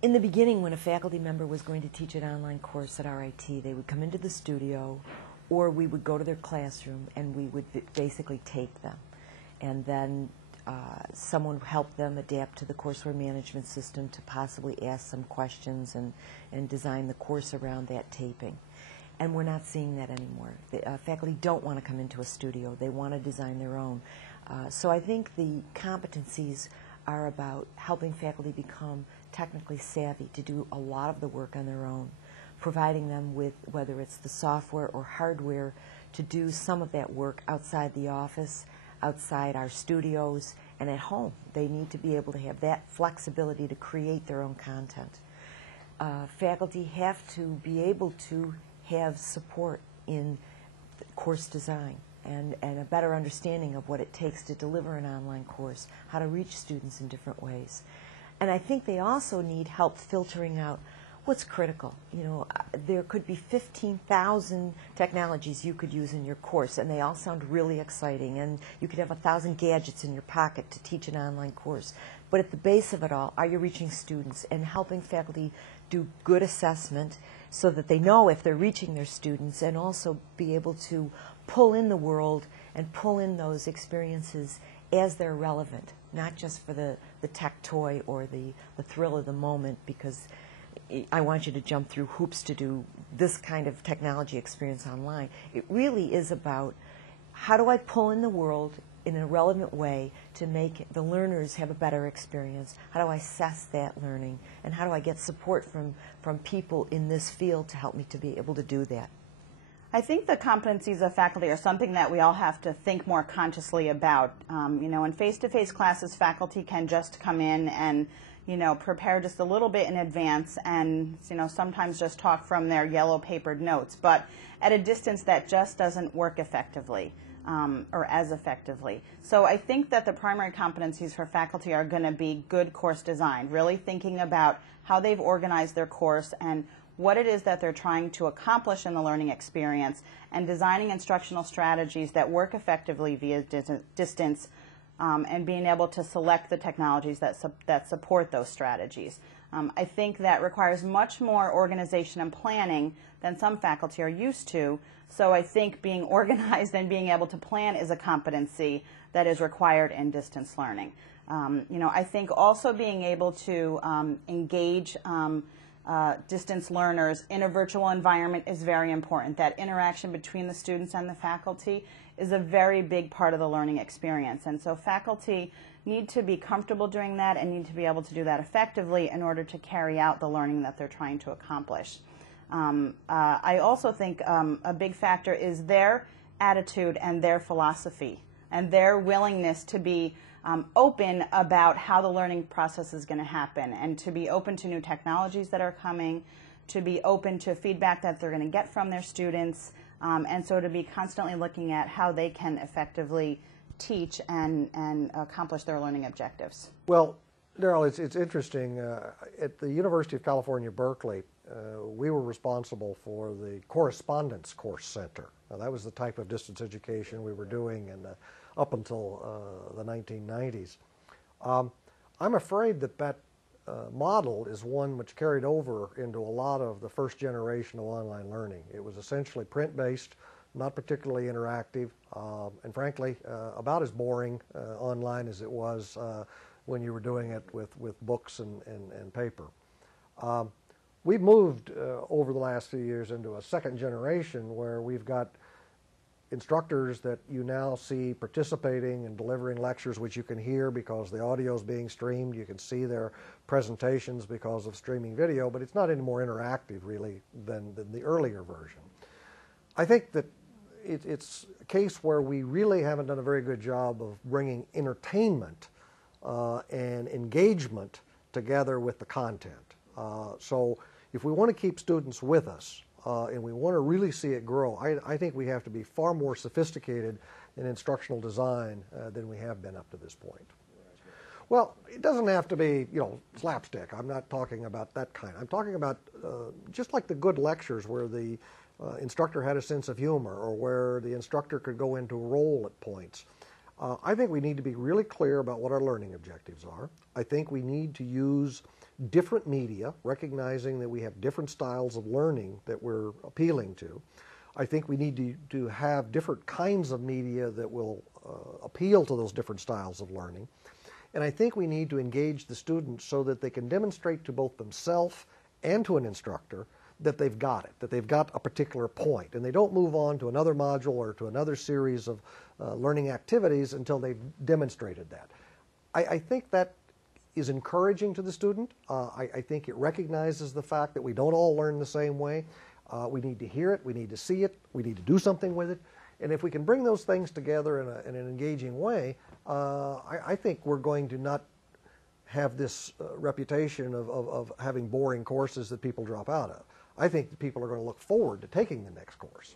In the beginning, when a faculty member was going to teach an online course at RIT, they would come into the studio, or we would go to their classroom and we would basically tape them. And then someone would help them adapt to the courseware management system to possibly ask some questions and design the course around that taping. And we're not seeing that anymore. The faculty don't want to come into a studio. They want to design their own. So I think the competencies are about helping faculty become technically savvy to do a lot of the work on their own, providing them with, whether it's the software or hardware, to do some of that work outside the office, outside our studios, and at home. They need to be able to have that flexibility to create their own content. Faculty have to be able to have support in course design and a better understanding of what it takes to deliver an online course, how to reach students in different ways. And I think they also need help filtering out what's critical. You know, there could be 15,000 technologies you could use in your course, and they all sound really exciting, and you could have 1,000 gadgets in your pocket to teach an online course. But at the base of it all, are you reaching students and helping faculty do good assessment so that they know if they're reaching their students, and also be able to pull in the world and pull in those experiences as they're relevant, not just for the tech toy or the thrill of the moment, because I want you to jump through hoops to do this kind of technology experience online. It really is about how do I pull in the world in a relevant way to make the learners have a better experience? How do I assess that learning? And how do I get support from people in this field to help me to be able to do that? I think the competencies of faculty are something that we all have to think more consciously about. You know, in face-to-face classes, faculty can just come in and, you know, prepare just a little bit in advance and, you know, sometimes just talk from their yellow papered notes. But at a distance, that just doesn't work effectively or as effectively. So I think that the primary competencies for faculty are going to be good course design, really thinking about how they've organized their course and what it is that they're trying to accomplish in the learning experience, and designing instructional strategies that work effectively via distance, and being able to select the technologies that support those strategies. I think that requires much more organization and planning than some faculty are used to, so I think being organized and being able to plan is a competency that is required in distance learning. You know, I think also being able to engage distance learners in a virtual environment is very important. That interaction between the students and the faculty is a very big part of the learning experience. And so faculty need to be comfortable doing that and need to be able to do that effectively in order to carry out the learning that they're trying to accomplish. I also think a big factor is their attitude and their philosophy and their willingness to be open about how the learning process is going to happen, and to be open to new technologies that are coming, to be open to feedback that they're going to get from their students, and so to be constantly looking at how they can effectively teach and accomplish their learning objectives. Well, Daryl, it's interesting. At the University of California, Berkeley, we were responsible for the Correspondence Course Center. Now, that was the type of distance education we were doing up until the 1990s. I'm afraid that model is one which carried over into a lot of the first generation of online learning. It was essentially print-based, not particularly interactive, and frankly, about as boring online as it was when you were doing it with books and paper. We've moved over the last few years into a second generation where we've got instructors that you now see participating and delivering lectures, which you can hear because the audio is being streamed. You can see their presentations because of streaming video, but it's not any more interactive really than the earlier version. I think that it's a case where we really haven't done a very good job of bringing entertainment and engagement together with the content. So if we want to keep students with us, and we want to really see it grow, I think we have to be far more sophisticated in instructional design than we have been up to this point. Well, it doesn't have to be, you know, slapstick. I'm not talking about that kind. I'm talking about just like the good lectures where the instructor had a sense of humor, or where the instructor could go into role at points. I think we need to be really clear about what our learning objectives are. I think we need to use different media, recognizing that we have different styles of learning that we're appealing to. I think we need to have different kinds of media that will appeal to those different styles of learning. And I think we need to engage the students so that they can demonstrate to both themselves and to an instructor that they've got it, that they've got a particular point, and they don't move on to another module or to another series of learning activities until they've demonstrated that. I think that is encouraging to the student. I think it recognizes the fact that we don't all learn the same way. We need to hear it, we need to see it, we need to do something with it. And if we can bring those things together in an engaging way, I think we're going to not have this reputation of having boring courses that people drop out of. I think that people are going to look forward to taking the next course.